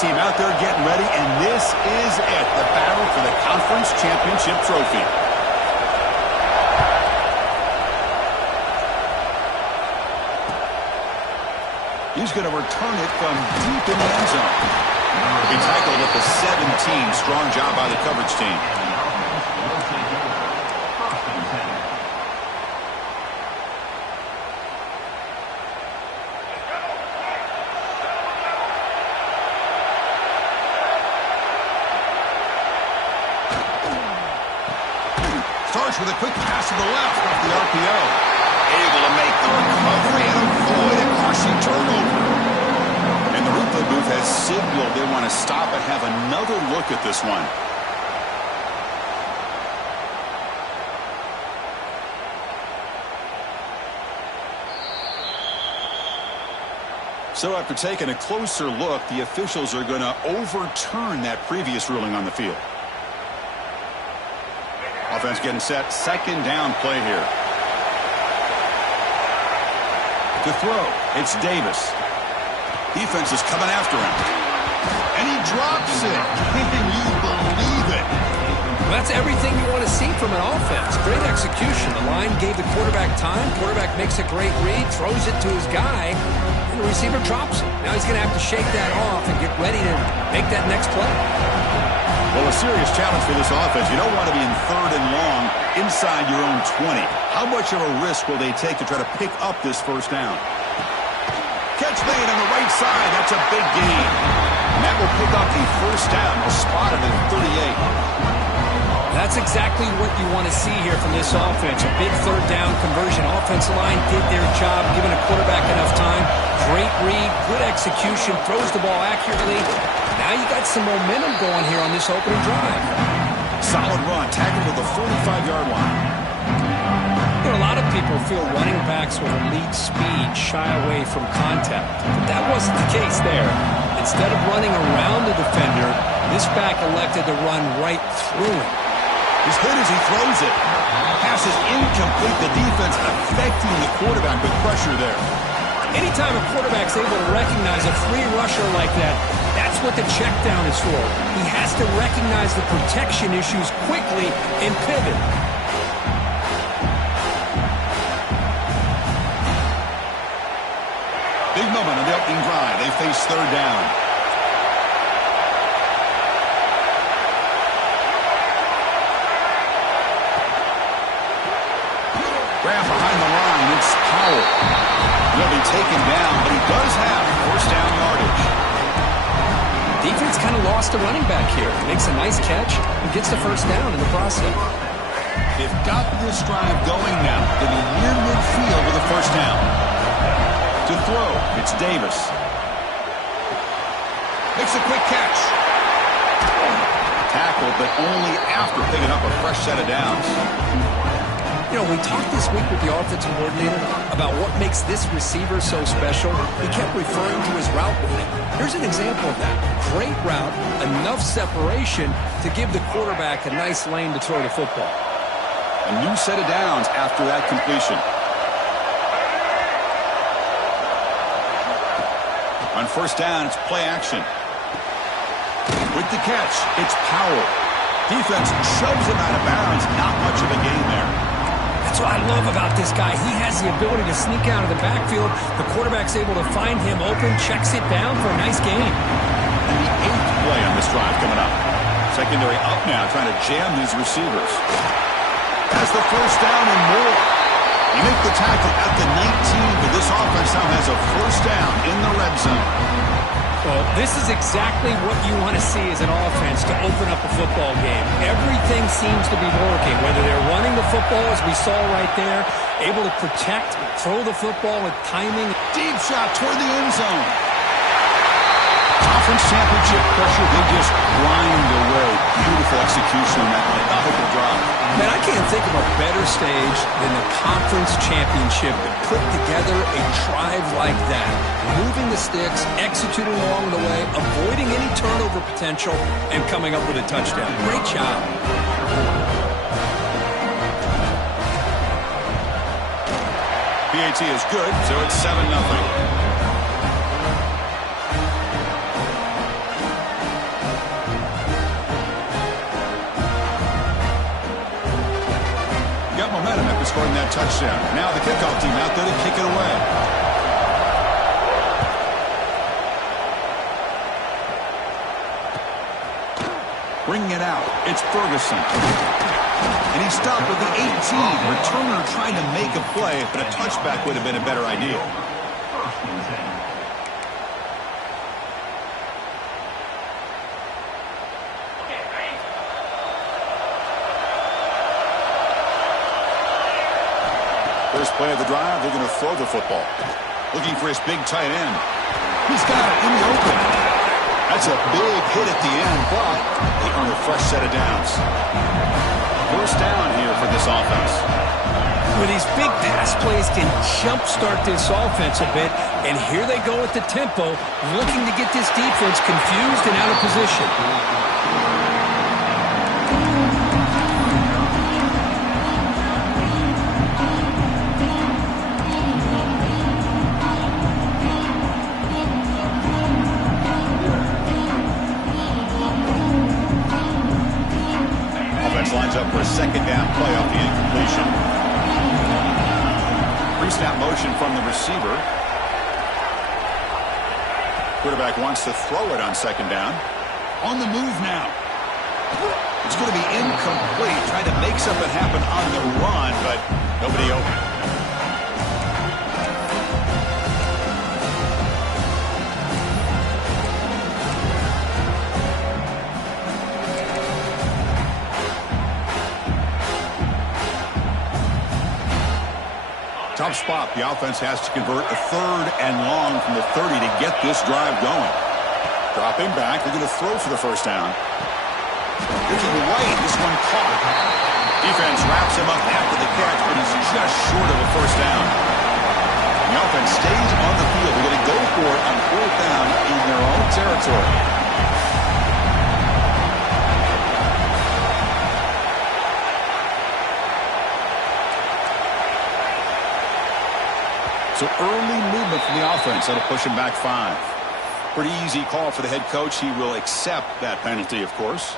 team out there getting ready, and this is it, the battle for the conference championship trophy. He's going to return it from deep in the end zone. He tackled at the 17. Strong job by the coverage team. Starts with a quick pass to the left off the RPO. Able to make the recovery and avoid a crushing turnover. And the replay booth has signaled they want to stop and have another look at this one. So after taking a closer look, the officials are going to overturn that previous ruling on the field. Offense getting set. Second down play here. To throw, it's Davis. Defense is coming after him. And he drops it. Can you believe it? Well, that's everything you want to see from an offense. Great execution. The line gave the quarterback time. Quarterback makes a great read, throws it to his guy, and the receiver drops it. Now he's going to have to shake that off and get ready to make that next play. Well, a serious challenge for this offense. You don't want to be in third and long inside your own 20. How much of a risk will they take to try to pick up this first down? Catch made on the right side. That's a big gain. And that will pick up the first down. They'll spot it at 38. That's exactly what you want to see here from this offense. A big third down conversion. Offensive line did their job, giving a quarterback enough time. Great read, good execution, throws the ball accurately. Now you got some momentum going here on this opening drive. Solid run, tackled to the 45-yard line. You know, a lot of people feel running backs with elite speed shy away from contact. But that wasn't the case there. Instead of running around the defender, this back elected to run right through him. He's hit as he throws it. Pass is incomplete. The defense affecting the quarterback with pressure there. Anytime a quarterback's able to recognize a free rusher like that, that's what the check down is for. He has to recognize the protection issues quickly and pivot. Big moment on the opening drive. They face third down. Grab behind the line. It's Powell. He'll be taken down, but he does have first down yardage. Defense kind of lost a running back here. Makes a nice catch and gets the first down in the process. They've got this drive going now. They'll be near midfield with a first down. To throw, it's Davis. Makes a quick catch. Tackle, but only after picking up a fresh set of downs. You know, we talked this week with the offensive coordinator about what makes this receiver so special. He kept referring to his route running. Here's an example of that. Great route, enough separation to give the quarterback a nice lane to throw the football. A new set of downs after that completion. On first down, it's play action. With the catch, it's Powell. Defense shoves him out of bounds. Not much of a gain there. That's what I love about this guy. He has the ability to sneak out of the backfield. The quarterback's able to find him open, checks it down for a nice gain. And the 8th play on this drive coming up. Secondary up now, trying to jam these receivers. Has the first down and more. You make the tackle at the 19, but this offense now has a first down in the red zone. Well, this is exactly what you want to see as an offense to open up a football game. Everything seems to be working, whether they're running the football, as we saw right there, able to protect, throw the football with timing. Deep shot toward the end zone. Conference championship pressure, they just grind away. Beautiful execution on that methodical drive. Man, I can't think of a better stage than the conference championship to put together a drive like that. Moving the sticks, executing along the way, avoiding any turnover potential, and coming up with a touchdown. Great job. PAT is good, so it's 7-0. scoring that touchdown. Now the kickoff team out there to kick it away. Bringing it out, it's Ferguson. And he stopped at the 18. Returner trying to make a play, but a touchback would have been a better idea. First play of the drive, they're going to throw the football. Looking for his big tight end. He's got it in the open. That's a big hit at the end, but they earn a fresh set of downs. First down here for this offense. Well, these big pass plays can jumpstart this offense a bit, and here they go at the tempo, looking to get this defense confused and out of position. Lines up for a second down play off the incompletion. Pre-snap motion from the receiver. Quarterback wants to throw it on second down. On the move now. It's going to be incomplete. Trying to make something happen on the run, but nobody open. Tough spot. The offense has to convert a third and long from the 30 to get this drive going. Dropping back. They're going to throw for the first down. Looking right. This one caught. Defense wraps him up after the catch, but he's just short of a first down. The offense stays on the field. They're going to go for it on fourth down in their own territory. So early movement from the offense. That'll push him back 5. Pretty easy call for the head coach. He will accept that penalty, of course.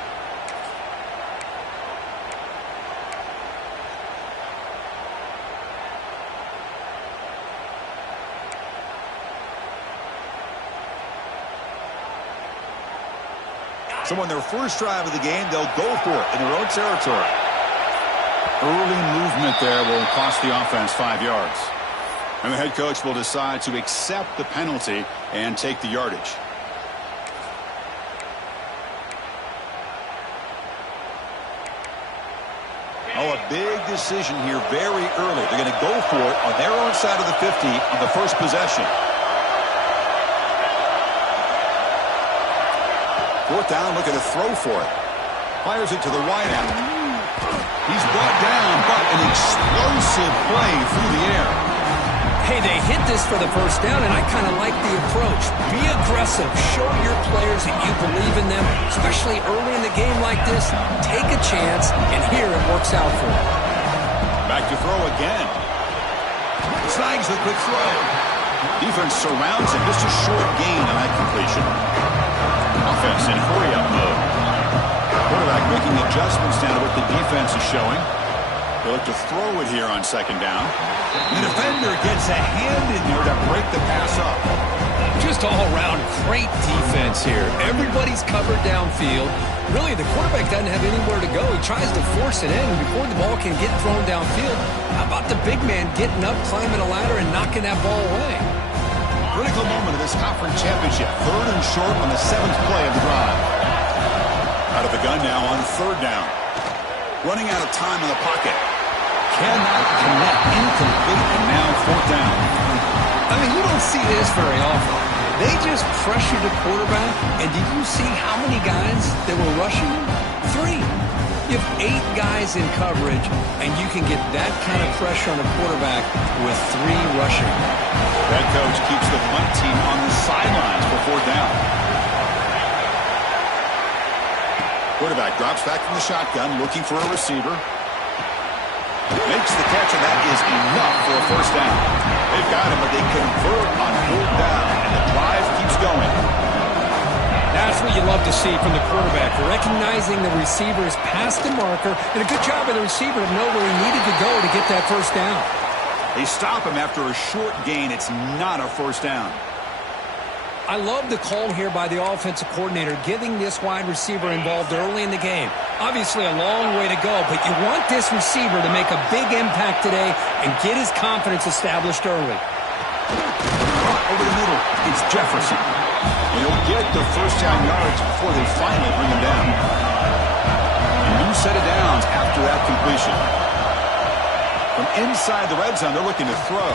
So on their first drive of the game, they'll go for it in their own territory. Early movement there will cost the offense 5 yards. And the head coach will decide to accept the penalty and take the yardage. Oh, a big decision here very early. They're going to go for it on their own side of the 50 on the first possession. Fourth down, looking to throw for it. Fires it to the wide end. He's brought down, but an explosive play through the air. Hey, they hit this for the first down, and I kind of like the approach. Be aggressive. Show your players that you believe in them, especially early in the game like this. Take a chance, and here it works out for them. Back to throw again. Snags the quick throw. Defense surrounds him. Just a short gain on that completion. Offense in hurry-up mode. Quarterback making adjustments down to what the defense is showing. They look to throw it here on second down. The defender gets a hand in there to break the pass up. Just all around great defense here. Everybody's covered downfield. Really, the quarterback doesn't have anywhere to go. He tries to force it in before the ball can get thrown downfield. How about the big man getting up, climbing a ladder, and knocking that ball away? Critical moment of this conference championship. Third and short on the 7th play of the drive. Out of the gun now on third down. Running out of time in the pocket. Cannot connect. Incomplete. And now fourth down. I mean, you don't see this very often. They just pressured the quarterback, and did you see how many guys that were rushing him? 3. You have 8 guys in coverage, and you can get that kind of pressure on a quarterback with 3 rushing. That coach keeps the punt team on the sidelines for fourth down. Quarterback drops back from the shotgun, looking for a receiver. Makes the catch, and that is enough for a first down. They've got him, but they convert on fourth down, and the drive keeps going. That's what you love to see from the quarterback. Recognizing the receiver is past the marker, and a good job by the receiver to know where he needed to go to get that first down. They stop him after a short gain. It's not a first down. I love the call here by the offensive coordinator, getting this wide receiver involved early in the game. Obviously a long way to go, but you want this receiver to make a big impact today and get his confidence established early. Over the middle, it's Jefferson. He'll get the first down yards before they finally bring him down. A new set of downs after that completion. From inside the red zone, they're looking to throw.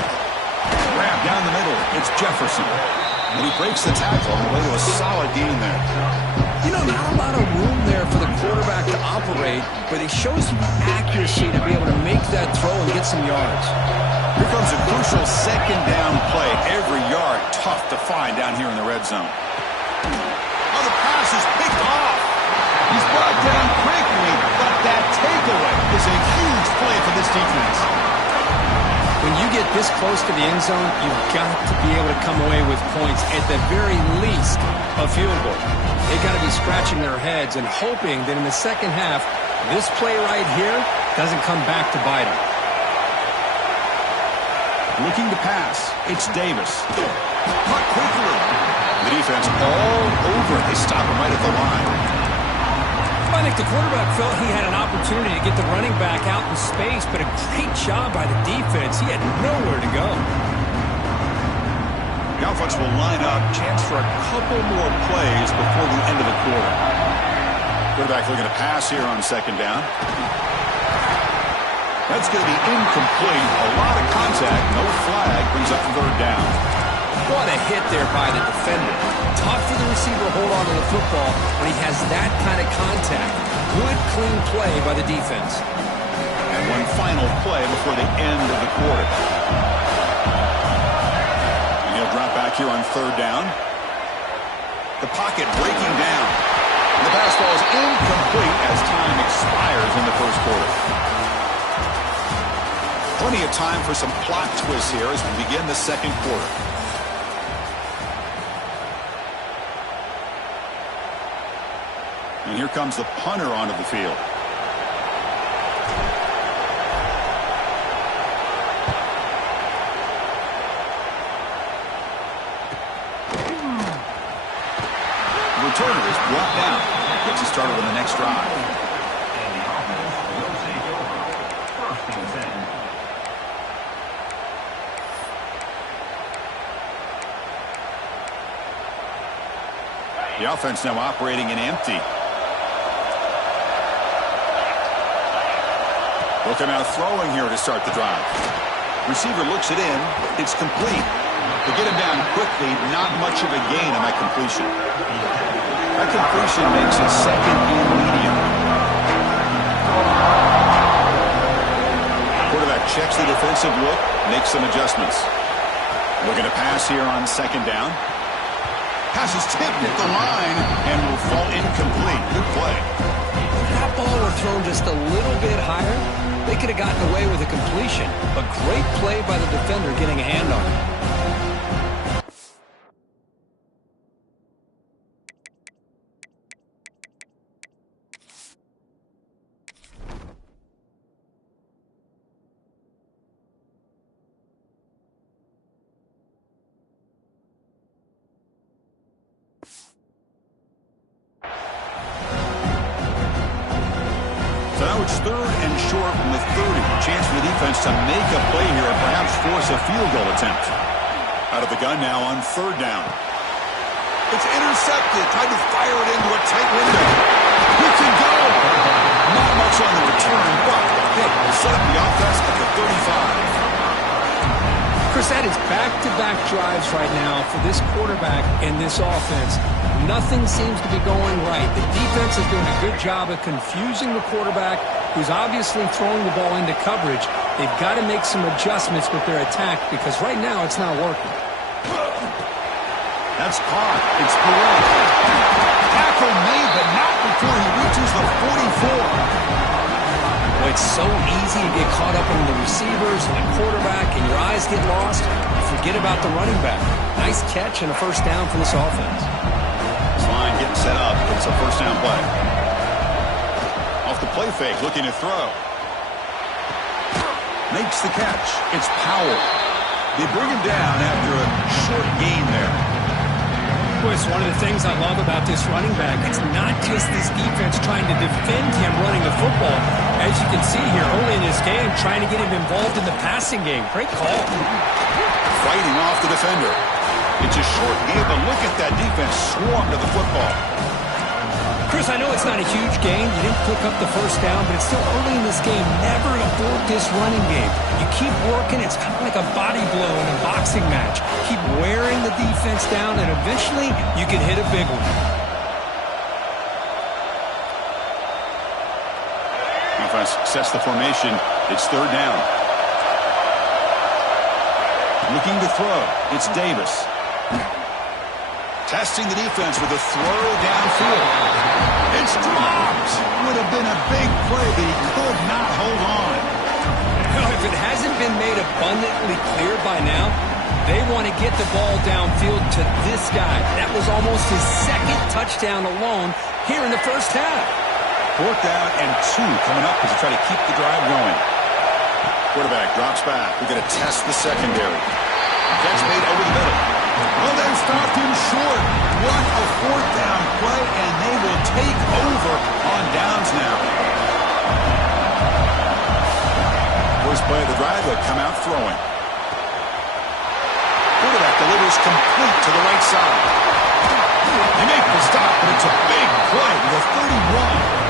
Grab down the middle, it's Jefferson. And he breaks the tackle on the way to a solid gain there. You know, not a lot of room there for the quarterback to operate, but he shows some accuracy to be able to make that throw and get some yards. Here comes a crucial second down play. Every yard tough to find down here in the red zone. Oh, the pass is picked off. He's brought down quickly, but that takeaway is a huge play for this defense. When you get this close to the end zone, you've got to be able to come away with points, at the very least, a field goal. They've got to be scratching their heads and hoping that in the second half, this play right here doesn't come back to bite them. Looking to pass, it's Davis. Cut quickly. The defense all over it. They stop him right at the line. I think the quarterback felt he had an opportunity to get the running back out in space, but a great job by the defense. He had nowhere to go. The offense will line up. Chance for a couple more plays before the end of the quarter. Quarterback looking to pass here on second down. That's going to be incomplete. A lot of contact. No flag. Brings up third down. What a hit there by the defender. Tough for the receiver to hold on to the football when he has that kind of contact. Good, clean play by the defense. And one final play before the end of the quarter. And he'll drop back here on third down. The pocket breaking down. The pass ball is incomplete as time expires in the first quarter. Plenty of time for some plot twists here as we begin the second quarter. And here comes the punter onto the field. The returner is brought down. Gets you started on the next drive. The offense now operating in empty. Looking out throwing here to start the drive. Receiver looks it in. It's complete. To get him down quickly, not much of a gain on that completion. That completion makes it second and medium. Quarterback checks the defensive look, makes some adjustments. Looking to pass here on second down. Pass is tipped at the line and will fall incomplete. Good play. If that ball were thrown just a little bit higher, they could have gotten away with a completion. A great play by the defender getting a hand on it. So now it's third and short from the 30. Chance for the defense to make a play here and perhaps force a field goal attempt. Out of the gun now on third down. It's intercepted. Tried to fire it into a tight window. He can go. Not much on the return, but hey, we'll set up the offense at the 35. Chris, that is back-to-back drives right now for this quarterback and this offense. Nothing seems to be going right. The defense is doing a good job of confusing the quarterback, who's obviously throwing the ball into coverage. They've got to make some adjustments with their attack because right now it's not working. That's caught. It's Perez. Tackle made, but not before he reaches the 44. It's so easy to get caught up in the receivers and the quarterback, and your eyes get lost. You forget about the running back. Nice catch and a first down for this offense. This line set up. It's a first down play. Off the play fake, looking to throw. Makes the catch. It's Powell. They bring him down after a short gain there. Boy, it's one of the things I love about this running back. It's not just this defense trying to defend him running the football. As you can see here early in this game, trying to get him involved in the passing game. Great call. Fighting off the defender. It's a short game, but look at that defense swarm to the football. Chris, I know it's not a huge gain. You didn't pick up the first down, but it's still early in this game. Never abort this running game. You keep working. It's kind of like a body blow in a boxing match. Keep wearing the defense down, and eventually you can hit a big one. Offense sets the formation. It's third down. Looking to throw. It's Davis. Testing the defense with a throw downfield. It's dropped. Would have been a big play, but he could not hold on. Well, if it hasn't been made abundantly clear by now, they want to get the ball downfield to this guy. That was almost his second touchdown alone here in the first half. Fourth down and 2 coming up as they try to keep the drive going. Quarterback drops back. We're going to test the secondary. Catch made over the middle. Oh, they stopped him short. What a fourth down play, and they will take over on downs now. First play of the drive, they'll come out throwing. Quarterback delivers complete to the right side. They make the stop, but it's a big play to the 31.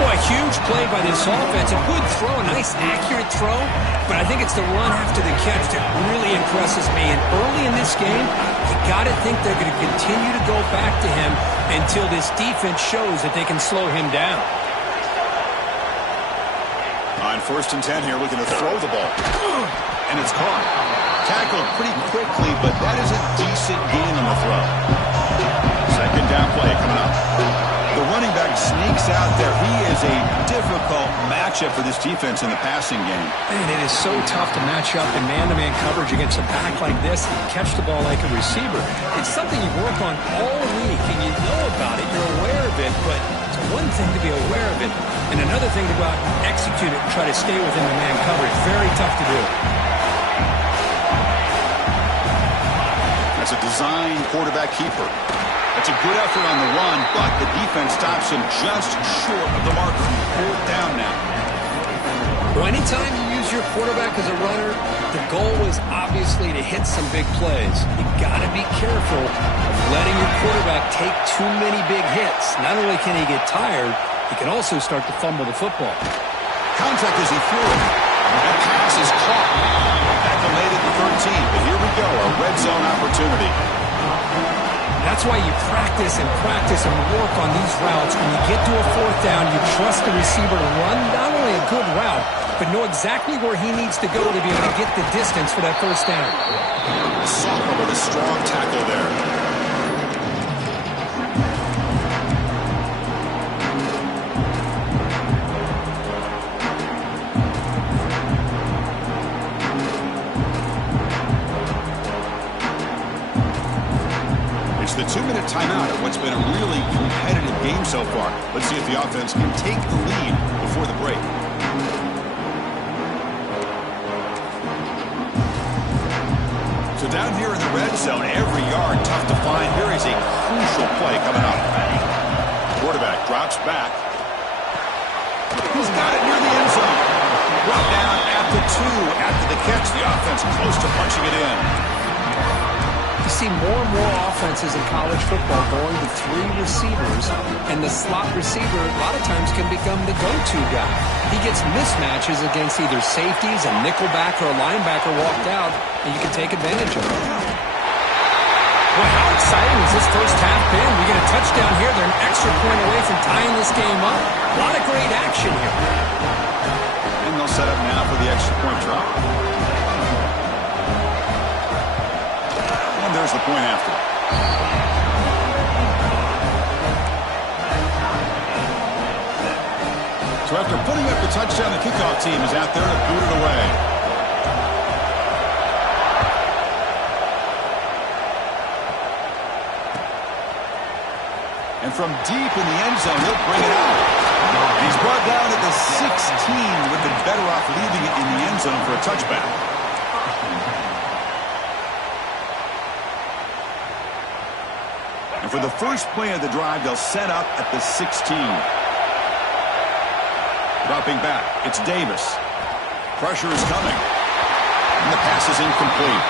Boy, huge play by this offense. A good throw, a nice accurate throw. But I think it's the run after the catch that really impresses me. And early in this game, you got to think they're going to continue to go back to him until this defense shows that they can slow him down. On first and 10 here, looking to throw the ball. And it's caught. Tackled pretty quickly, but that is a decent gain on the throw. Second down play coming up. The running back sneaks out there. He is a difficult matchup for this defense in the passing game. Man, it is so tough to match up in man-to-man coverage against a back like this and catch the ball like a receiver. It's something you work on all week, and you know about it. You're aware of it, but it's one thing to be aware of it, and another thing to go out and execute it and try to stay within the man coverage. Very tough to do. That's a design quarterback keeper. That's a good effort on the run, but the defense stops him just short of the marker. Fourth down now. Well, anytime you use your quarterback as a runner, the goal is obviously to hit some big plays. You got to be careful of letting your quarterback take too many big hits. Not only can he get tired, he can also start to fumble the football. Contact as he threw it. That pass is caught. Tackle made at the 13, but here we go, a red zone opportunity. That's why you practice and work on these routes. When you get to a fourth down, you trust the receiver to run not only a good route, but know exactly where he needs to go to be able to get the distance for that first down. Sophomore with a strong tackle there. The 2-minute timeout of what's been a really competitive game so far. Let's see if the offense can take the lead before the break. So down here in the red zone, every yard tough to find. Here is a crucial play coming up. Quarterback drops back. He's got it near the end zone. Brought down at the 2. After the catch, the offense close to punching it in. You see more and more offenses in college football going to 3 receivers, and the slot receiver a lot of times can become the go-to guy. He gets mismatches against either safeties, a nickelback, or a linebacker walked out, and you can take advantage of it. Boy, how exciting has this first half been? We get a touchdown here. They're an extra point away from tying this game up. A lot of great action here. And they'll set up now for the extra point drop. There's the point after. So after putting up the touchdown, the kickoff team is out there to boot it away. And from deep in the end zone, he'll bring it out. And he's brought down at the 16. Would have been better off leaving it in the end zone for a touchback. And for the first play of the drive, they'll set up at the 16. Dropping back, it's Davis. Pressure is coming. And the pass is incomplete.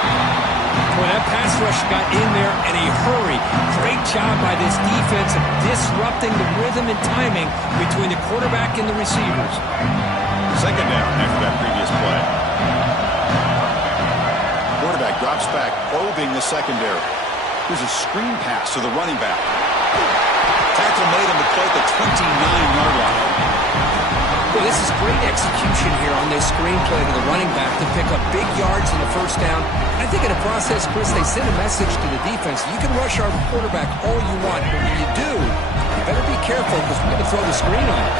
Boy, that pass rush got in there in a hurry. Great job by this defense of disrupting the rhythm and timing between the quarterback and the receivers. Second down after that previous play. Quarterback drops back, probing the secondary. Here's a screen pass to the running back. Tackle made on the play at the 29-yard line. Well, this is great execution here on this screen play to the running back to pick up big yards in the first down. I think in the process, Chris, they send a message to the defense. You can rush our quarterback all you want, but when you do, you better be careful because we're going to throw the screen on him.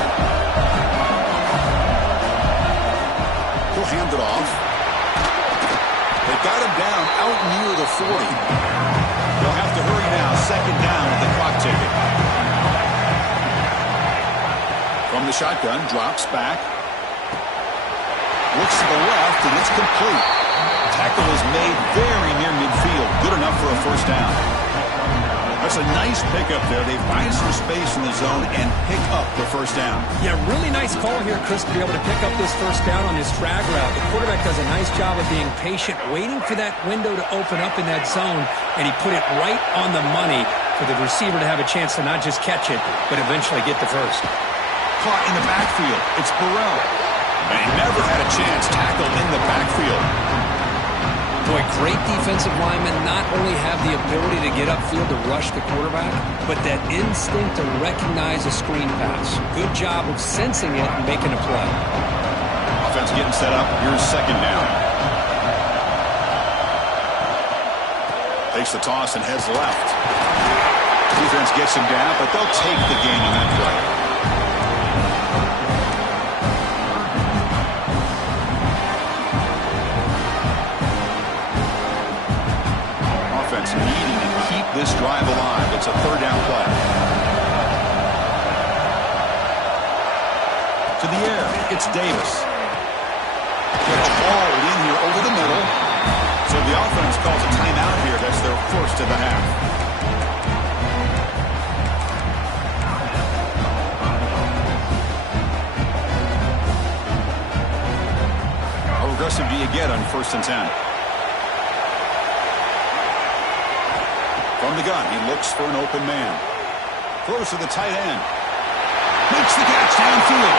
He'll hand it off. They got him down out near the 40. They'll have to hurry now. Second down with the clock ticking. From the shotgun, drops back. Looks to the left, and it's complete. Tackle is made very near midfield. Good enough for a first down. That's a nice pickup there. They find some space in the zone and pick up the first down. Yeah, really nice call here, Chris, to be able to pick up this first down on this drag route. The quarterback does a nice job of being patient, waiting for that window to open up in that zone, and he put it right on the money for the receiver to have a chance to not just catch it, but eventually get the first. Caught in the backfield. It's Burrell. And he never had a chance. Tackled in the backfield. Boy, great defensive linemen not only have the ability to get upfield to rush the quarterback, but that instinct to recognize a screen pass. Good job of sensing it and making a play. Offense getting set up. Here's second down. Takes the toss and heads left. Defense gets him down, but they'll take the gain on that play. Needing to keep this drive alive. It's a third down play. To the air, it's Davis. Gets hauled in here over the middle. So the offense calls a timeout here. That's their first of the half. How aggressive do you get on 1st and 10? From the gun, he looks for an open man. Throws to the tight end. Makes the catch downfield.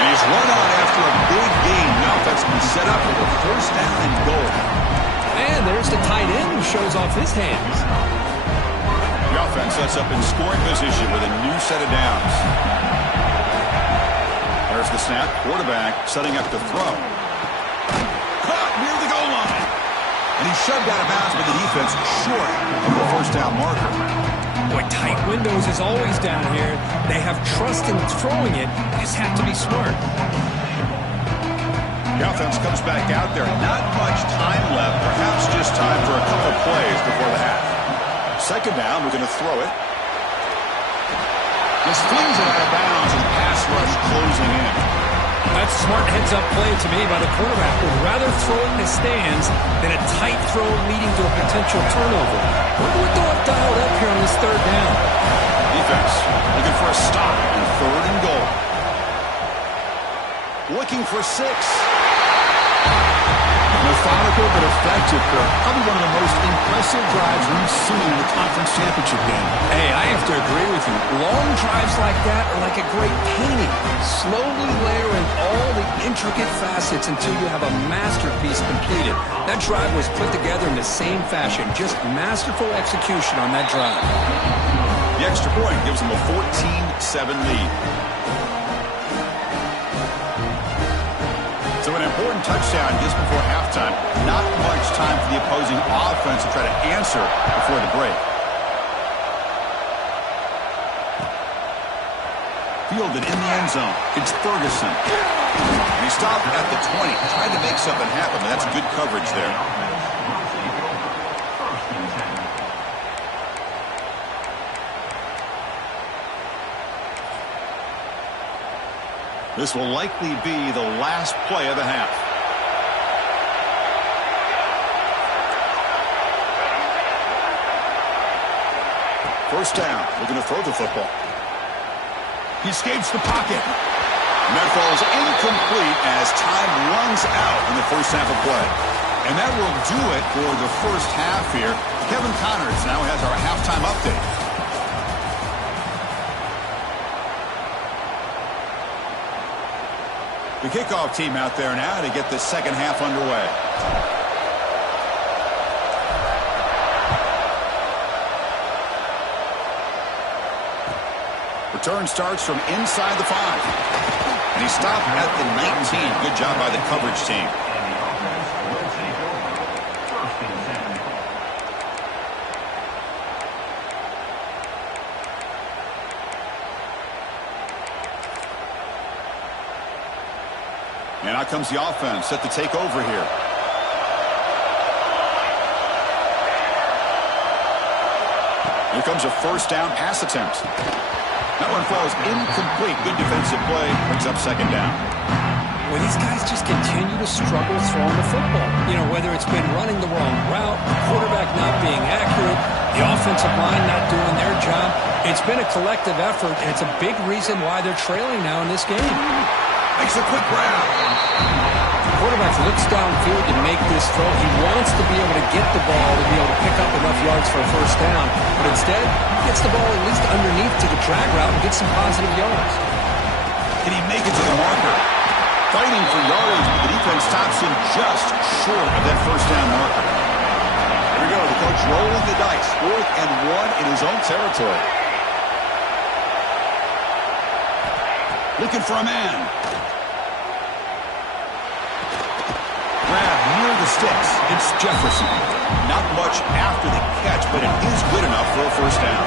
And he's run on after a big gain. Now that's been set up for a first down and goal. And there's the tight end who shows off his hands. The offense sets up in scoring position with a new set of downs. There's the snap. Quarterback setting up to throw. Caught near the goal line. And he's shoved out of bounds by the defense short of the first down marker. Boy, tight windows is always down here. They have trust in throwing it. You just have to be smart. The offense comes back out there. Not much time left. Perhaps just time for a couple plays before the half. Second down, we're going to throw it. Just flings it out of bounds and pass rush closing in. That's a smart heads-up play to me by the quarterback. Would rather throw it in the stands than a tight throw leading to a potential turnover. Wonder what they'll have dialed up here on this third down. Defense looking for a stop in 3rd and goal. Looking for 6. Methodical but effective, Kirk. Probably one of the most impressive drives we've seen in the conference championship game. Hey, I have to agree with you. Long drives like that are like a great painting. Slowly layering all the intricate facets until you have a masterpiece completed. That drive was put together in the same fashion. Just masterful execution on that drive. The extra point gives them a 14-7 lead. So an important touchdown just before halftime. Not much time for the opposing offense to try to answer before the break. Fielded in the end zone. It's Ferguson. And he stopped at the 20. Tried to make something happen, but that's good coverage there. This will likely be the last play of the half. First down, looking to throw the football. He escapes the pocket. And that falls incomplete as time runs out in the first half of play. And that will do it for the first half here. Kevin Connors now has our halftime update. The kickoff team out there now to get the second half underway. Return starts from inside the 5. And he stopped at the 19. Good job by the coverage team. And out comes the offense set to take over here. Here comes a first down pass attempt. That one falls incomplete. Good defensive play. Brings up second down. Well, these guys just continue to struggle throwing the football. You know, whether it's been running the wrong route, the quarterback not being accurate, the offensive line not doing their job. It's been a collective effort, and it's a big reason why they're trailing now in this game. Makes a quick grab. The quarterback looks downfield to make this throw. He wants to be able to get the ball to be able to pick up enough yards for a first down. But instead, he gets the ball at least underneath to the drag route and gets some positive yards. Can he make it to the marker? Fighting for yardage, but the defense stops him just short of that first down marker. Here we go. The coach rolling the dice. 4th and 1 in his own territory. Looking for a man. Grab near the sticks. It's Jefferson. Not much after the catch, but it is good enough for a first down.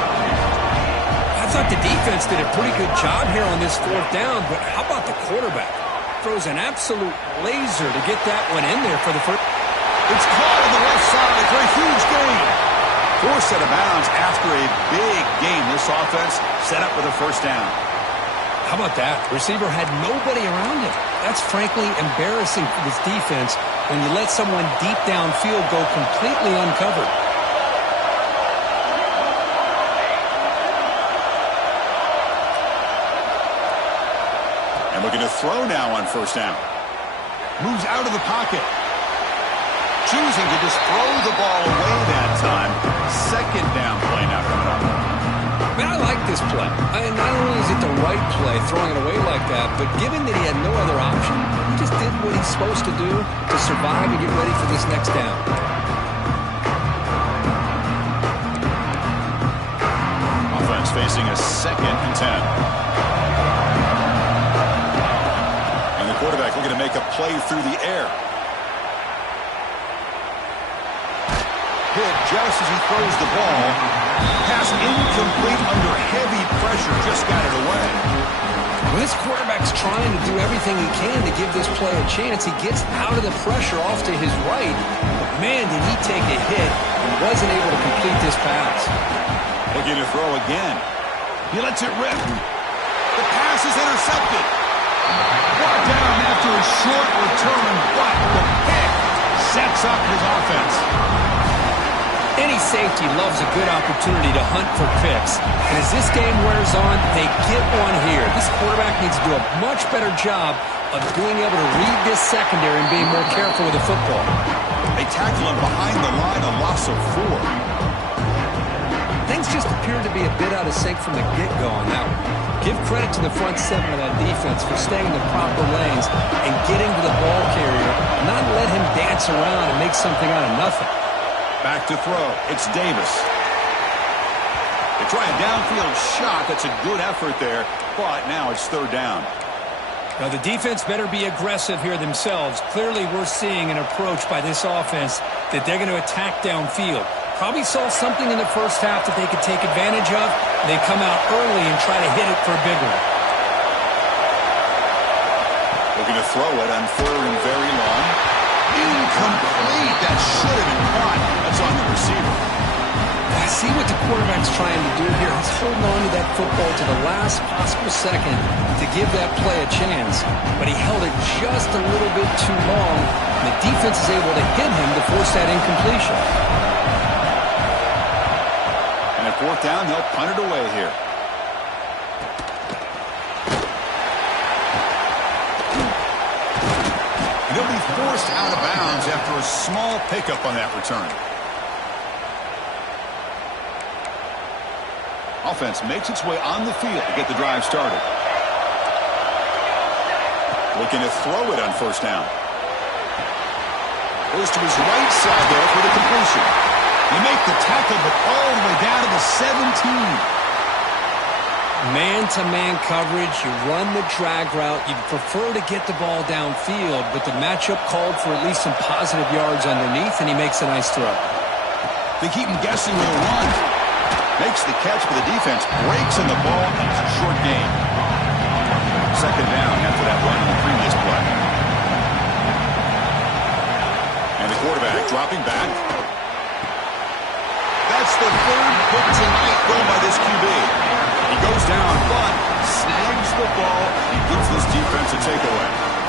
I thought the defense did a pretty good job here on this 4th down, but how about the quarterback? Throws an absolute laser to get that one in there for the first. It's caught on the left side for a huge gain. Forced out of bounds after a big gain. This offense set up with a first down. How about that? Receiver had nobody around him. That's frankly embarrassing for this defense when you let someone deep downfield go completely uncovered. And looking to throw now on first down. Moves out of the pocket. Choosing to just throw the ball away that time. Second down play now coming up. Man, I like this play. Not only is it the right play, throwing it away like that, but given that he had no other option, he just did what he's supposed to do to survive and get ready for this next down. Offense facing a 2nd and 10. And the quarterback looking to make a play through the air. Hit just as he throws the ball. Pass incomplete under heavy pressure. Just got it away. Well, this quarterback's trying to do everything he can to give this play a chance. He gets out of the pressure off to his right. But man, did he take a hit and wasn't able to complete this pass. Looking to throw again. He lets it rip. The pass is intercepted. Brought down after a short return, but the pick sets up his offense. Any safety loves a good opportunity to hunt for picks. And as this game wears on, they get one here. This quarterback needs to do a much better job of being able to read this secondary and being more careful with the football. They tackle him behind the line, a loss of 4. Things just appear to be a bit out of sync from the get-go on that one. Give credit to the front 7 of that defense for staying in the proper lanes and getting to the ball carrier, not let him dance around and make something out of nothing. Back to throw. It's Davis. They try a downfield shot. That's a good effort there, but now it's 3rd down. Now, the defense better be aggressive here themselves. Clearly, we're seeing an approach by this offense that they're going to attack downfield. Probably saw something in the first half that they could take advantage of. They come out early and try to hit it for a big one. Looking to throw it on 3rd and very long. Incomplete. That should have been caught. That's on the receiver. See what the quarterback's trying to do here. He's holding on to that football to the last possible second to give that play a chance. But he held it just a little bit too long. And the defense is able to hit him to force that incompletion. And at fourth down, they'll punt it away here. And he'll be forced out of bounds after a small pickup on that return. Offense makes its way on the field to get the drive started. Looking to throw it on first down. Goes to his right side there for the completion. You make the tackle, but all the way down to the 17. Man-to-man coverage, you run the drag route. You'd prefer to get the ball downfield, but the matchup called for at least some positive yards underneath, and he makes a nice throw. They keep him guessing with a run. Makes the catch, but the defense breaks in the ball, and it's a short gain. Second down after that run on the previous play. And the quarterback dropping back. That's the third pick tonight thrown by this QB. He goes down, but snags the ball. He gives this defense a takeaway.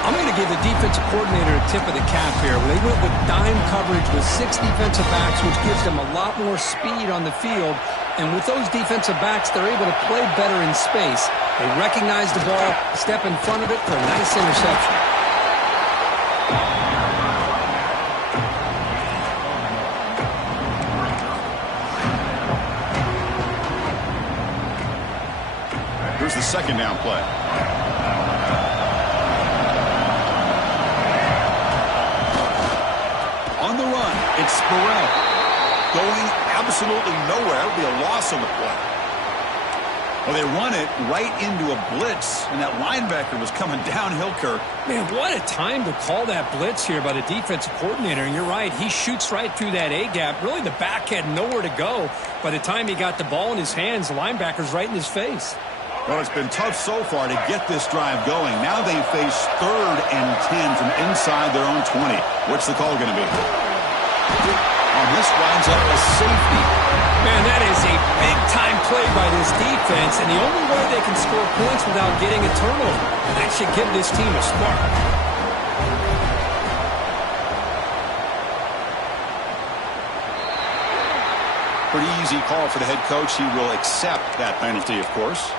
I'm going to give the defensive coordinator a tip of the cap here. They went with dime coverage with 6 defensive backs, which gives them a lot more speed on the field. And with those defensive backs, they're able to play better in space. They recognize the ball, step in front of it for a nice interception. Here's the second down play. On the run, it's Burrell. Going absolutely nowhere. It'll be a loss on the play. Well, they run it right into a blitz, and that linebacker was coming downhill, Kirk. Man, what a time to call that blitz here by the defensive coordinator. And you're right, he shoots right through that A-gap. Really, the back had nowhere to go. By the time he got the ball in his hands, the linebacker's right in his face. Well, it's been tough so far to get this drive going. Now they face 3rd and 10 from inside their own 20. What's the call going to be? Oh, this winds up a safety. Man, that is a big-time play by this defense, and the only way they can score points without getting a turnover. That should give this team a spark. Pretty easy call for the head coach. He will accept that penalty, of course.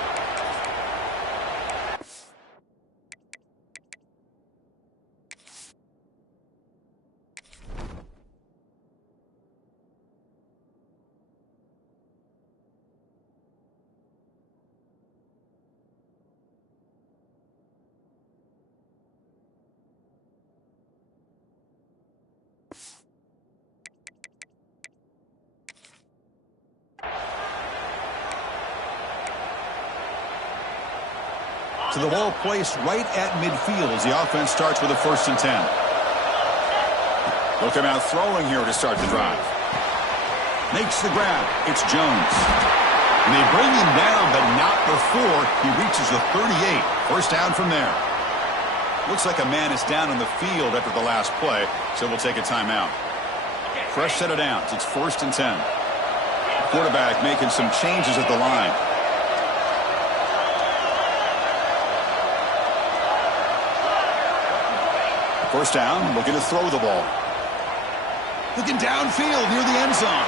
So the ball placed right at midfield as the offense starts with a 1st and 10. They'll come out throwing here to start the drive. Makes the grab. It's Jones. And they bring him down, but not before he reaches the 38. First down from there. Looks like a man is down on the field after the last play, so we'll take a timeout. Fresh set of downs. It's 1st and 10. Quarterback making some changes at the line. First down, looking to throw the ball. Looking downfield near the end zone.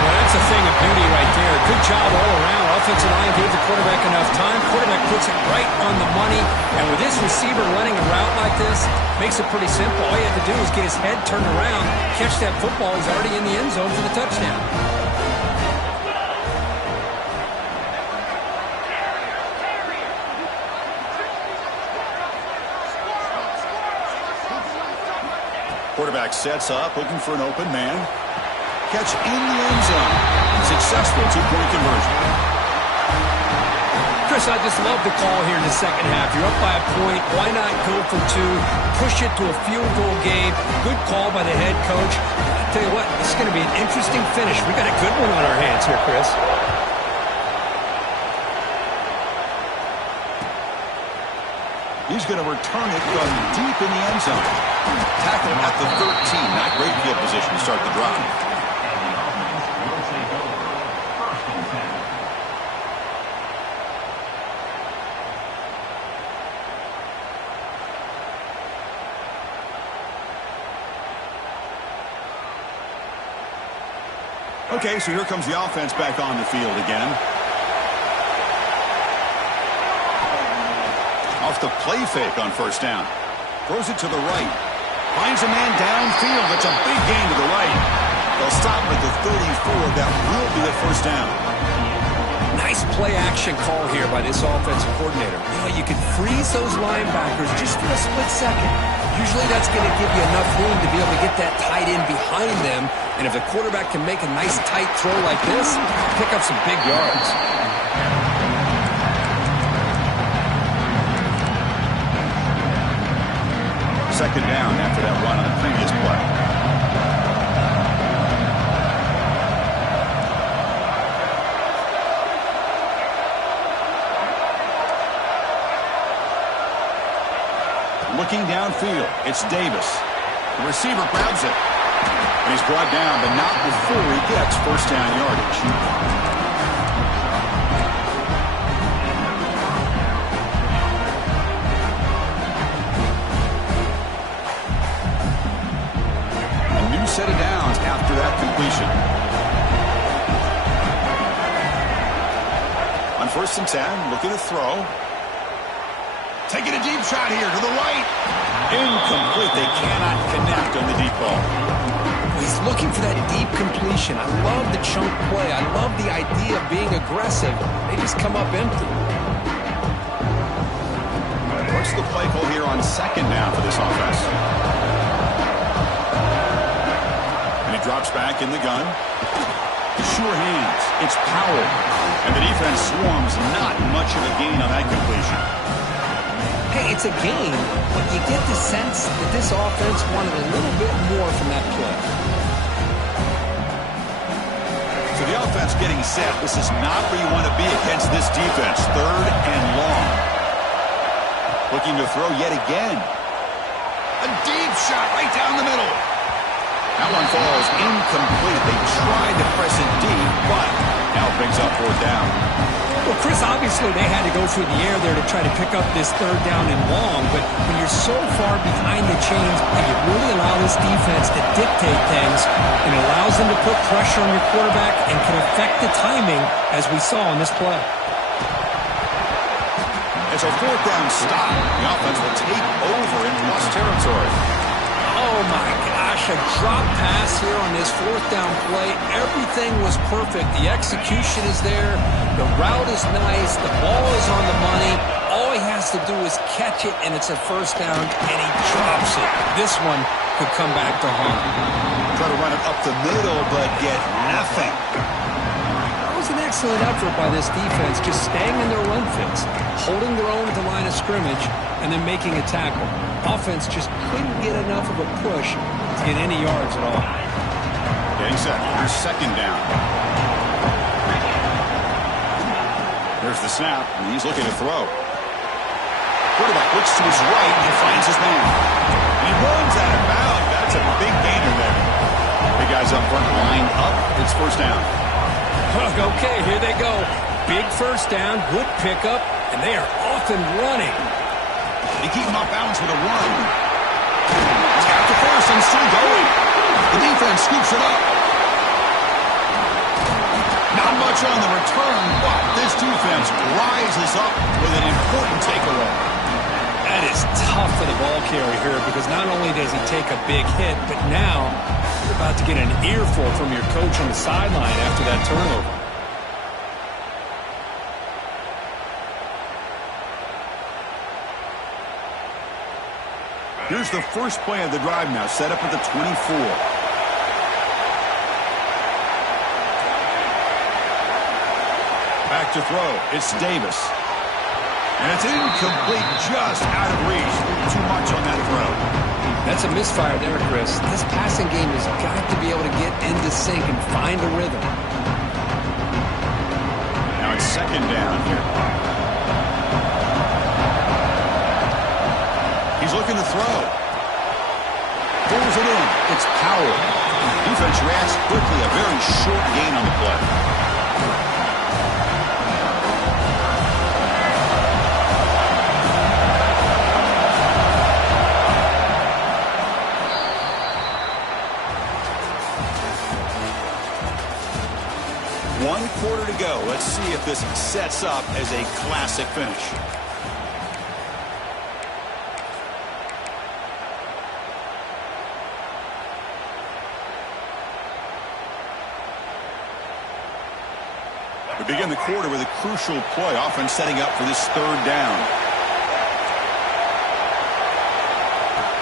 Well, that's a thing of beauty right there. Good job all around. Offensive line gave the quarterback enough time. Quarterback puts it right on the money. And with this receiver running a route like this, makes it pretty simple. All you have to do is get his head turned around, catch that football. He's already in the end zone for the touchdown. Quarterback sets up, looking for an open man. Catch in the end zone. Successful 2-point conversion. Chris, I just love the call here in the second half. You're up by a point. Why not go for 2? Push it to a field goal game. Good call by the head coach. I tell you what, this is going to be an interesting finish. We got a good one on our hands here, Chris. He's going to return it from deep in the end zone. Tackle at the 13. Not great field position to start the drive. Okay, so here comes the offense back on the field again. Off the play fake on first down. Throws it to the right. Finds a man downfield. That's a big gain to the right. They'll stop him at the 34. That will be a first down. Nice play-action call here by this offensive coordinator. You know, you can freeze those linebackers just for a split second. Usually that's going to give you enough room to be able to get that tight end behind them. And if the quarterback can make a nice tight throw like this, pick up some big yards. Second down after that run on the previous play. Looking downfield, it's Davis. The receiver grabs it. And he's brought down, but not before he gets first down yardage. A new set of downs after that completion. On 1st and 10, looking to throw. Taking a deep shot here to the right. Incomplete. They cannot connect on the deep ball. He's looking for that deep completion. I love the chunk play. I love the idea of being aggressive. They just come up empty. What's the play call here on second down for this offense? And he drops back in the gun. Sure hands. It's Powell. And the defense swarms. Not much of a gain on that completion. Hey, it's a game, but you get the sense that this offense wanted a little bit more from that play. So the offense getting set. This is not where you want to be against this defense. 3rd and long. Looking to throw yet again. A deep shot right down the middle. That one falls incomplete. They tried to press it deep, but now it brings up 4th down. Well, Chris, obviously they had to go through the air there to try to pick up this 3rd down and long, but when you're so far behind the chains and you really allow this defense to dictate things, it allows them to put pressure on your quarterback and can affect the timing, as we saw on this play. It's a 4th down stop. The offense will take over in lost territory. Oh, my gosh, a drop pass here on this 4th down play. Everything was perfect. The execution is there. The route is nice. The ball is on the money. All he has to do is catch it, and it's a first down, and he drops it. This one could come back to haunt. Try to run it up the middle, but get nothing. That was an excellent effort by this defense, just staying in their run fits, holding their own at the line of scrimmage, and then making a tackle. Offense just couldn't get enough of a push to get any yards at all. Getting set. Here's second down. There's the snap, and he's looking to throw. Quarterback looks to his right and finds his man. And he runs out of bounds. That's a big gainer there. Big guys up front lined up. It's first down. Okay, here they go. Big first down, good pickup, and they are off and running. They keep him off balance with a run. He's got the first and still going. The defense scoops it up. Not much on the return, but this defense rises up with an important takeaway. That is tough for the ball carrier here because not only does he take a big hit, but now you're about to get an earful from your coach on the sideline after that turnover. Here's the first play of the drive now, set up at the 24. Back to throw. It's Davis. And it's incomplete, just out of reach. Too much on that throw. That's a misfire there, Chris. This passing game has got to be able to get into sync and find a rhythm. Now it's second down here. He's looking to throw. Throws it in. It's Powell. Defense reacts quickly. A very short gain on the play. One quarter to go. Let's see if this sets up as a classic finish. We begin the quarter with a crucial play, often setting up for this third down.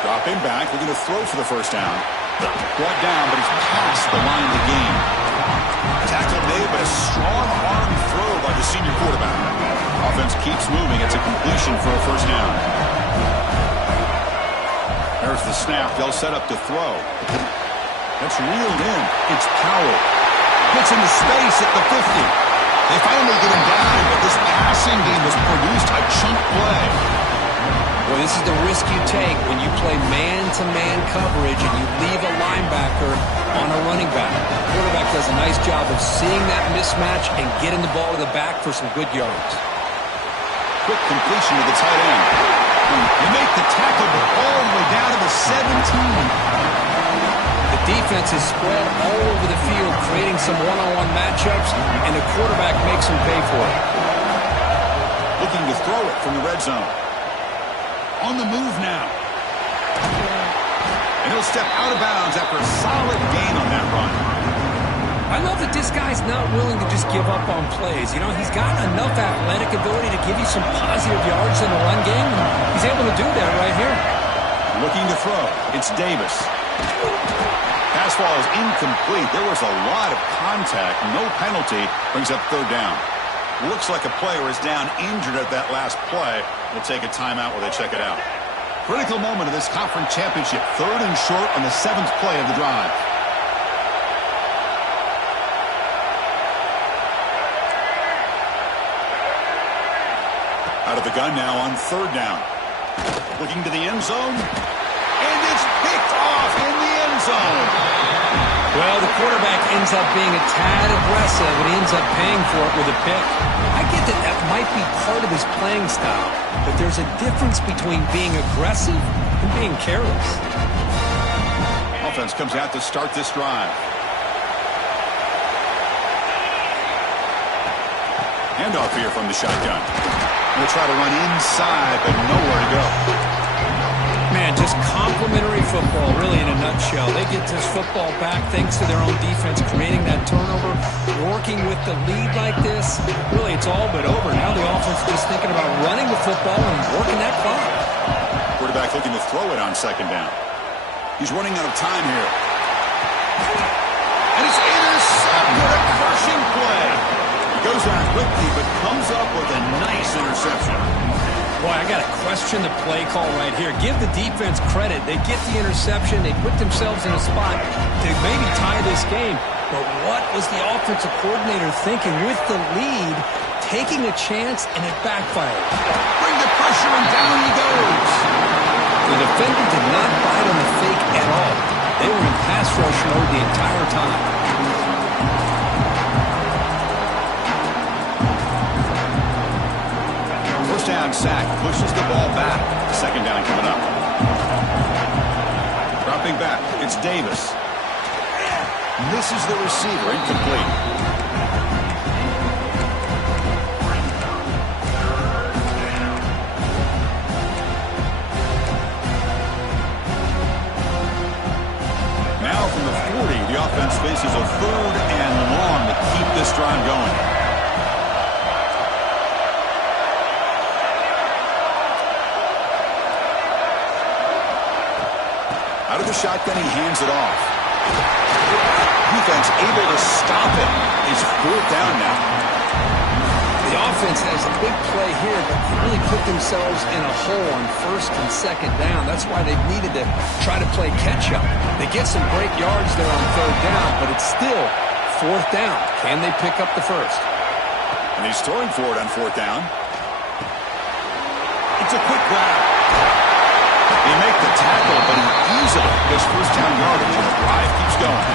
Dropping back, we're going to throw for the first down. Brought down, but he's past the line of the game. Tackle made, but a strong arm throw by the senior quarterback. Offense keeps moving. It's a completion for a first down. There's the snap. They'll set up to throw. That's reeled in. It's Powell. Gets into space at the 50. They finally get him down, but this passing game has produced a chunk play. Well, this is the risk you take when you play man-to-man coverage and you leave a linebacker on a running back. The quarterback does a nice job of seeing that mismatch and getting the ball to the back for some good yards. Quick completion to the tight end. They make the tackle, but all the way down to the 17. The defense is spread all over the field, creating some one-on-one matchups, and the quarterback makes them pay for it. Looking to throw it from the red zone. On the move now. And he'll step out of bounds after a solid gain on that run. I love that this guy's not willing to just give up on plays. You know, he's got enough athletic ability to give you some positive yards in the run game, and he's able to do that right here. Looking to throw. It's Davis. Pass ball is incomplete. There was a lot of contact. No penalty. Brings up third down. Looks like a player is down injured at that last play. We'll take a timeout while they check it out. Critical moment of this conference championship. Third and short on the 7th play of the drive. Out of the gun now on third down. Looking to the end zone. And it's picked off in the end zone. Well, the quarterback ends up being a tad aggressive, and he ends up paying for it with a pick. I get that that might be part of his playing style, but there's a difference between being aggressive and being careless. Offense comes out to start this drive. Handoff here from the shotgun. Going to try to run inside, but nowhere to go. Man, just complimentary football, really, in a nutshell. They get this football back thanks to their own defense, creating that turnover, working with the lead like this. Really, it's all but over. Now the offense is just thinking about running the football and working that clock. Quarterback looking to throw it on second down. He's running out of time here. And it's intercepted. A crushing play. He goes down quickly, but comes up with a nice interception. Boy, I got to question the play call right here. Give the defense credit. They get the interception. They put themselves in a spot to maybe tie this game. But what was the offensive coordinator thinking with the lead, taking a chance, and it backfired? Bring the pressure, and down he goes. The defender did not bite on the fake at all. They were in pass rush mode the entire time. First down sack, pushes the ball back. Second down coming up. Dropping back, it's Davis. Misses the receiver, incomplete. Now from the 40, the offense faces a third and long to keep this drive going. Out of the shotgun, he hands it off. Defense able to stop it. It's fourth down now. The offense has a big play here, but they really put themselves in a hole on first and second down. That's why they've needed to try to play catch-up. They get some great yards there on third down, but it's still fourth down. Can they pick up the first? And he's throwing for it on fourth down. It's a quick grab. They make the tackle, but he easily gets first down yardage, and the drive keeps going.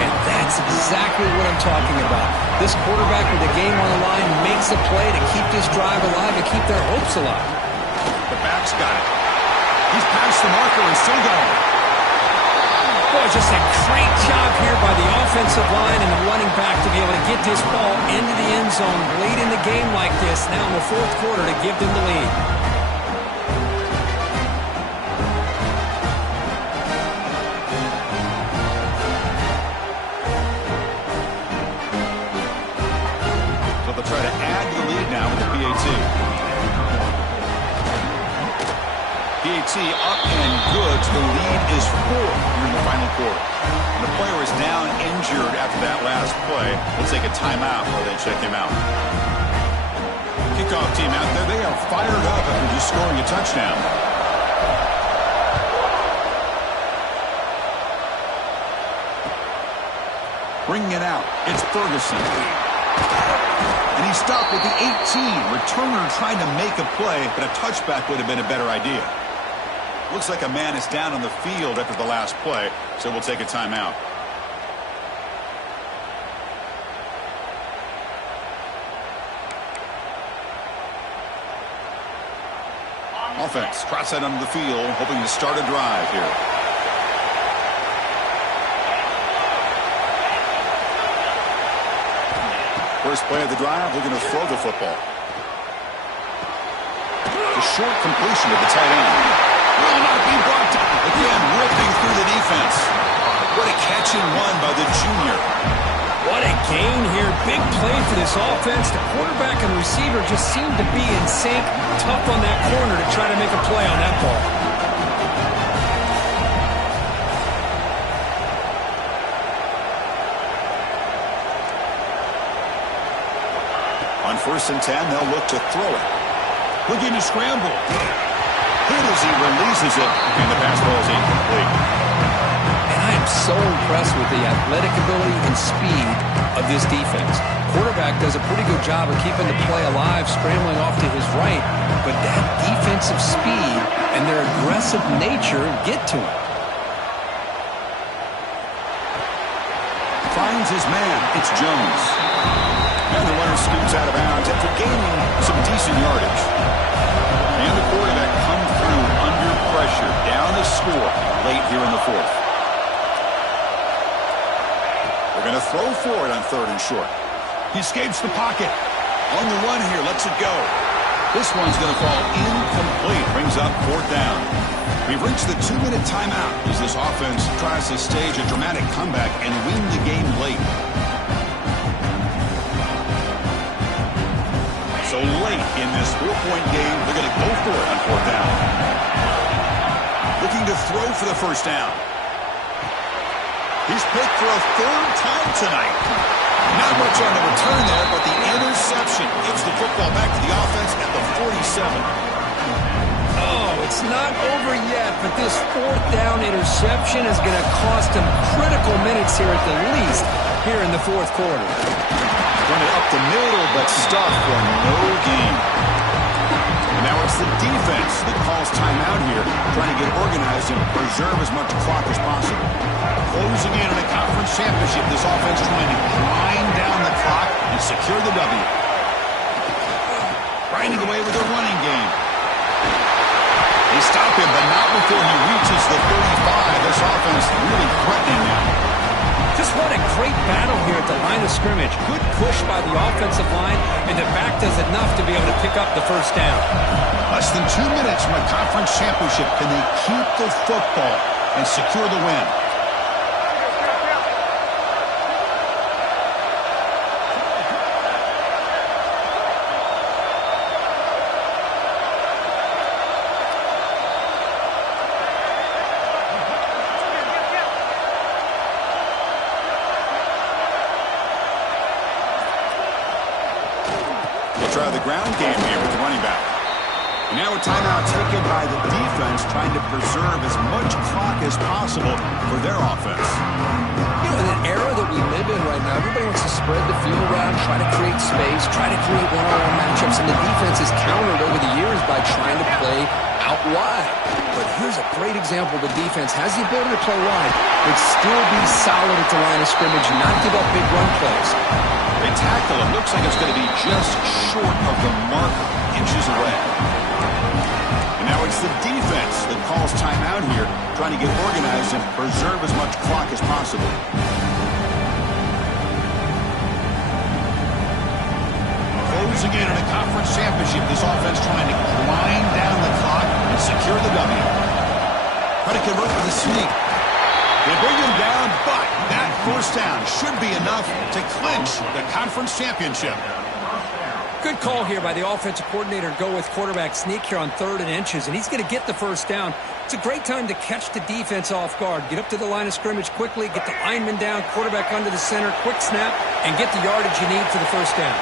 And that's exactly what I'm talking about. This quarterback with the game on the line makes a play to keep this drive alive and keep their hopes alive. The back's got it. He's past the marker and still going. Boy, just a great job here by the offensive line and the running back to be able to get this ball into the end zone late in the game like this, now in the fourth quarter, to give them the lead. So they'll try to add to the lead now with the PAT. PAT up and good. So the lead is 4 here in the final quarter. And the player is down injured after that last play. We'll take a timeout while they check him out. Kickoff team out there. They are fired up after just scoring a touchdown. Bringing it out. It's Ferguson. And he stopped at the 18. Returner trying to make a play, but a touchback would have been a better idea. Looks like a man is down on the field after the last play, so we'll take a timeout. Offense, cross that onto the field, hoping to start a drive here. First play of the drive, looking to throw the football. The short completion of the tight end. Will not be brought down. Again, ripping through the defense. What a catch and run by the junior. What a gain here. Big play for this offense. The quarterback and receiver just seem to be in sync. Tough on that corner to try to make a play on that ball. On 1st and 10, they'll look to throw it. Looking to scramble. Hit as he releases it, and the pass ball is incomplete. And I am so impressed with the athletic ability and speed of this defense. Quarterback does a pretty good job of keeping the play alive, scrambling off to his right, but that defensive speed and their aggressive nature get to him. Finds his man. It's Jones. And the runner scoots out of bounds after gaining some decent yardage. And the quarterback come through under pressure. Down a score late here in the fourth. They're going to throw for it on 3rd and short. He escapes the pocket. On the run here, lets it go. This one's going to fall incomplete. Brings up 4th down. We've reached the 2-minute timeout as this offense tries to stage a dramatic comeback and win the game late. So late in this 4-point game, they're going to go for it on 4th down. Looking to throw for the first down. He's picked for a 3rd time tonight. Not much on the return there, but the interception gives the football back to the offense at the 47. Oh, it's not over yet, but this 4th down interception is going to cost him critical minutes here at the least here in the 4th quarter. Run it up the middle, but stuffed for no gain. And now it's the defense that calls timeout here, trying to get organized and preserve as much clock as possible. Closing in on a conference championship, this offense trying to grind down the clock and secure the W. Grinding away with a running game. They stop him, but not before he reaches the 35. This offense really threatening now. Just what a great battle here at the line of scrimmage. Good push by the offensive line, and the back does enough to be able to pick up the first down. Less than 2 minutes from a conference championship. Can they keep the football and secure the win? Try the ground game here with the running back. Now a timeout taken by the defense, trying to preserve as much clock as possible for their offense. You know, in an era that we live in right now, everybody wants to spread the field around, try to create space, try to create one-on-one matchups, and the defense is countered over the years by trying to play out wide. But here's a great example. The defense has the ability to play wide, but still be solid at the line of scrimmage and not give up big run plays. They tackle him. Looks like it's going to be just short of the mark, inches away. And now it's the defense that calls timeout here, trying to get organized and preserve as much clock as possible. Closing in on a conference championship, this offense trying to grind down the clock and secure the W. Try to convert with a sneak. They bring him down, but that first down should be enough to clinch the conference championship. Good call here by the offensive coordinator to go with quarterback sneak here on 3rd and inches, and he's going to get the first down. It's a great time to catch the defense off guard. Get up to the line of scrimmage quickly, get the lineman down, quarterback under the center, quick snap, and get the yardage you need for the first down.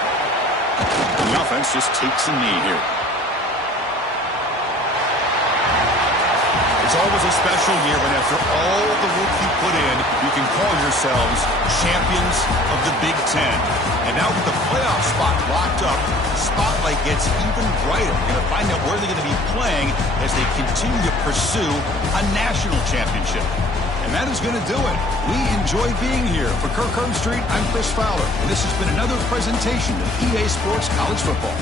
The offense just takes a knee here. It's always a special year when after all the work you put in, you can call yourselves champions of the Big Ten. And now with the playoff spot locked up, the spotlight gets even brighter. You're going to find out where they're going to be playing as they continue to pursue a national championship. And that is going to do it. We enjoy being here. For Kirk Herbstreit, I'm Chris Fowler. And this has been another presentation of EA Sports College Football.